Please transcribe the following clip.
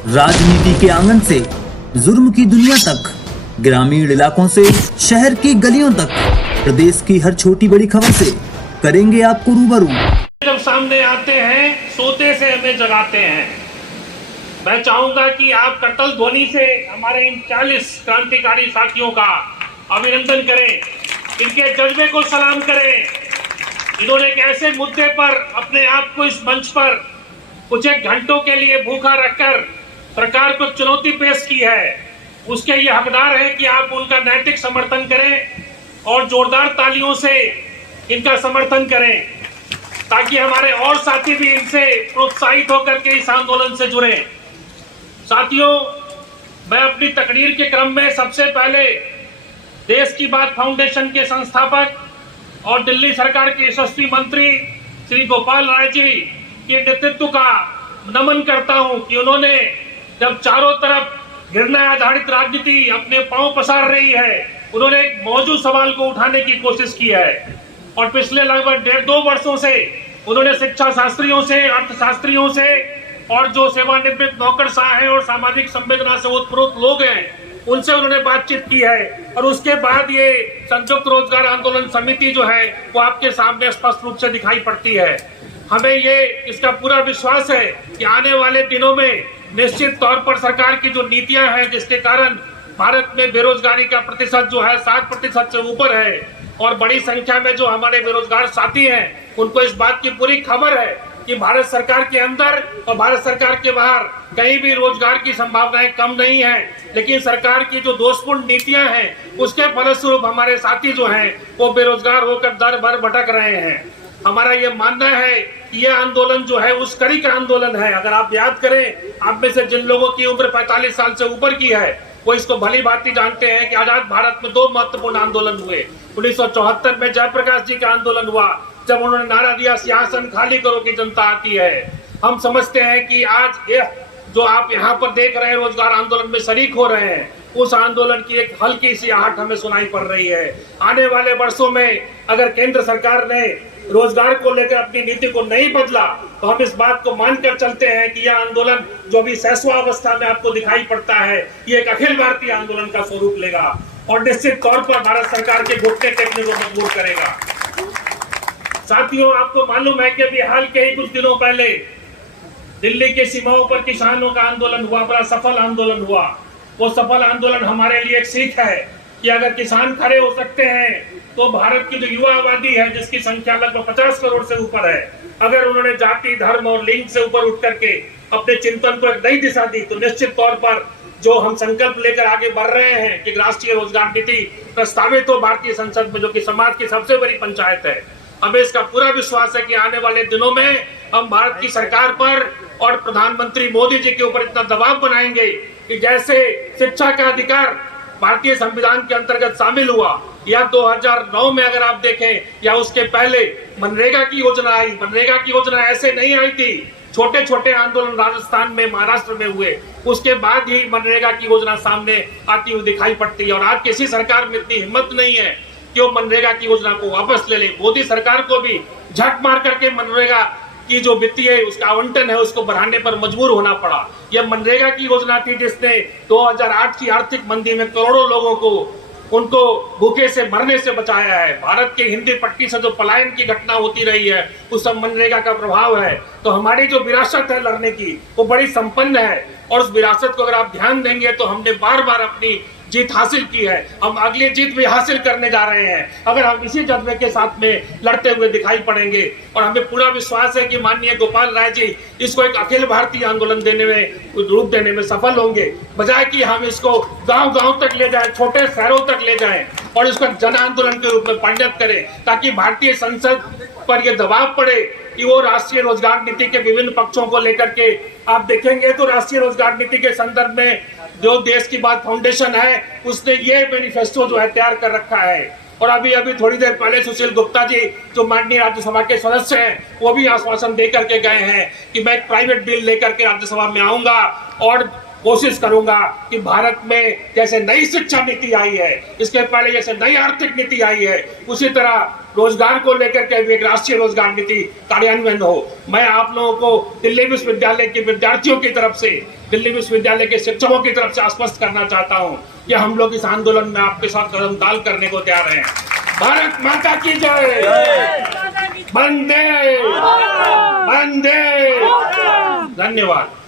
राजनीति के आंगन से जुर्म की दुनिया तक, ग्रामीण इलाकों से शहर की गलियों तक, प्रदेश की हर छोटी बड़ी खबर से करेंगे आपको रूबरू। जब सामने आते हैं सोते से हमें जगाते हैं। मैं चाहूंगा कि आप करतल ध्वनि से हमारे इन 40 क्रांतिकारी साथियों का अभिनंदन करें, इनके जज्बे को सलाम करें। इन्होंने एक ऐसे मुद्दे पर अपने आप को इस मंच पर कुछ एक घंटों के लिए भूखा रखकर सरकार को चुनौती पेश की है। उसके ये हकदार है कि आप उनका नैतिक समर्थन करें और जोरदार तालियों से इनका समर्थन करें, ताकि हमारे और साथी भी इनसे प्रोत्साहित होकर के इस आंदोलन से जुड़े। साथियों, मैं अपनी तकरीर के क्रम में सबसे पहले देश की बात फाउंडेशन के संस्थापक और दिल्ली सरकार के यशस्वी मंत्री श्री गोपाल राय जी के नेतृत्व का नमन करता हूं कि उन्होंने जब चारों तरफ घृणा आधारित राजनीति अपने पांव पसार रही है, उन्होंने एक मौजूद सवाल को उठाने की कोशिश की है। और पिछले लगभग 1.5-2 वर्षों से उन्होंने शिक्षा शास्त्रियों से, अर्थशास्त्रियों से और जो सेवानिवृत्त नौकरशाह हैं और सामाजिक संवेदना से उत्प्रोत लोग हैं, उनसे उन्होंने बातचीत की है। और उसके बाद ये संयुक्त रोजगार आंदोलन समिति जो है वो आपके सामने स्पष्ट रूप से दिखाई पड़ती है। हमें ये इसका पूरा विश्वास है कि आने वाले दिनों में निश्चित तौर पर सरकार की जो नीतियां हैं, जिसके कारण भारत में बेरोजगारी का प्रतिशत जो है 7% से ऊपर है और बड़ी संख्या में जो हमारे बेरोजगार साथी हैं, उनको इस बात की पूरी खबर है कि भारत सरकार के अंदर और भारत सरकार के बाहर कहीं भी रोजगार की संभावनाएं कम नहीं है। लेकिन सरकार की जो दोषपूर्ण नीतियां हैं, उसके फलस्वरूप हमारे साथी जो हैं वो बेरोजगार होकर दर भर भटक रहे हैं। हमारा ये मानना है कि यह आंदोलन जो है उस कड़ी का आंदोलन है। अगर आप याद करें, आप में से जिन लोगों की उम्र 45 साल से ऊपर की है, वो इसको भली भांति जानते हैं कि आजाद भारत में 2 महत्वपूर्ण आंदोलन हुए। 1974 में जयप्रकाश जी का आंदोलन हुआ, जब उन्होंने नारा दिया सिंहासन खाली करो कि जनता आती है। हम समझते हैं कि आज ये जो आप यहाँ पर देख रहे हैं रोजगार आंदोलन में शरीक हो रहे हैं, उस आंदोलन की एक हल्की सी आहट हमें सुनाई पड़ रही है। आने वाले वर्षों में अगर केंद्र सरकार ने रोजगार को लेकर अपनी नीति को नहीं बदला, तो हम इस बात को मानकर चलते हैं कि यह आंदोलन जो अभी शैशवावस्था में आपको दिखाई पड़ता है, ये एक अखिल भारतीय आंदोलन का स्वरूप लेगा और निश्चित तौर पर भारत सरकार के घुटने टेकने को मजबूर करेगा। साथियों, आपको मालूम है कि अभी हाल के ही कुछ दिनों पहले दिल्ली के सीमाओं पर किसानों का आंदोलन हुआ, बड़ा सफल आंदोलन हुआ। वो सफल आंदोलन हमारे लिए एक सीख है कि अगर किसान खड़े हो सकते हैं, तो भारत की जो युवा आबादी है, जिसकी संख्या लगभग 50 करोड़ से ऊपर है, अगर उन्होंने जाति, धर्म और लिंग से ऊपर उठ करके अपने चिंतन को एक नई दिशा दी, तो निश्चित तौर पर जो हम संकल्प लेकर आगे बढ़ रहे हैं कि राष्ट्रीय रोजगार नीति प्रस्तावित हो भारतीय संसद में, जो कि समाज की सबसे बड़ी पंचायत है, हमें इसका पूरा विश्वास है कि आने वाले दिनों में हम भारत की सरकार पर और प्रधानमंत्री मोदी जी के ऊपर इतना दबाव बनाएंगे कि जैसे शिक्षा का अधिकार भारतीय संविधान के अंतर्गत शामिल हुआ, या 2009 में अगर आप देखें या उसके पहले मनरेगा की योजना आई। मनरेगा की योजना ऐसे नहीं आई थी, छोटे छोटे आंदोलन राजस्थान में, महाराष्ट्र में हुए, उसके बाद ही मनरेगा की योजना सामने आती हुई दिखाई पड़ती है। और आज किसी सरकार में इतनी हिम्मत नहीं है कि वो मनरेगा की योजना को वापस ले ले। मोदी सरकार को भी झट मार करके मनरेगा की जो वित्तीय उसका आवंटन है उसको बढ़ाने पर मजबूर होना पड़ा। यह मनरेगा की योजना थी जिसने 2008 की आर्थिक मंदी में करोड़ों लोगों को उनको भूखे से मरने से बचाया है। भारत के हिंदी पट्टी से जो पलायन की घटना होती रही है, उस सब मनरेगा का प्रभाव है। तो हमारी जो विरासत है लड़ने की, वो बड़ी संपन्न है और उस विरासत को अगर आप ध्यान देंगे तो हमने बार बार अपनी जीत हासिल की है, हम अगली जीत भी हासिल करने जा रहे हैं अगर हम इसी जज्बे के साथ में लड़ते हुए दिखाई पड़ेंगे। और हमें पूरा विश्वास है कि माननीय गोपाल राय जी इसको एक अखिल भारतीय आंदोलन देने में, रूप देने में सफल होंगे, बजाय कि हम इसको गांव गांव तक ले जाएं, छोटे शहरों तक ले जाएं और इसको जन आंदोलन के रूप में परिणत करें, ताकि भारतीय संसद पर यह दबाव पड़े कि वो राष्ट्रीय रोजगार नीति के विभिन्न पक्षों को लेकर के, आप देखेंगे तो राष्ट्रीय रोजगार नीति के संदर्भ में जो देश की बात फाउंडेशन है, उसने ये मैनिफेस्टो जो है तैयार कर रखा है। और अभी थोड़ी देर पहले सुशील गुप्ता जी जो माननीय राज्यसभा के सदस्य हैं, वो भी आश्वासन दे करके गए हैं कि मैं एक प्राइवेट बिल लेकर के राज्यसभा में आऊंगा और कोशिश करूंगा कि भारत में जैसे नई शिक्षा नीति आई है, इसके पहले जैसे नई आर्थिक नीति आई है, उसी तरह रोजगार को लेकर के भी एक राष्ट्रीय रोजगार नीति कार्यान्वयन हो। मैं आप लोगों को दिल्ली विश्वविद्यालय के विद्यार्थियों की तरफ से, दिल्ली विश्वविद्यालय के शिक्षकों की तरफ से आश्वस्त करना चाहता हूं कि हम लोग इस आंदोलन में आपके साथ कदम ताल करने को तैयार हैं। भारत माता की जय। वंदे वंदे। धन्यवाद।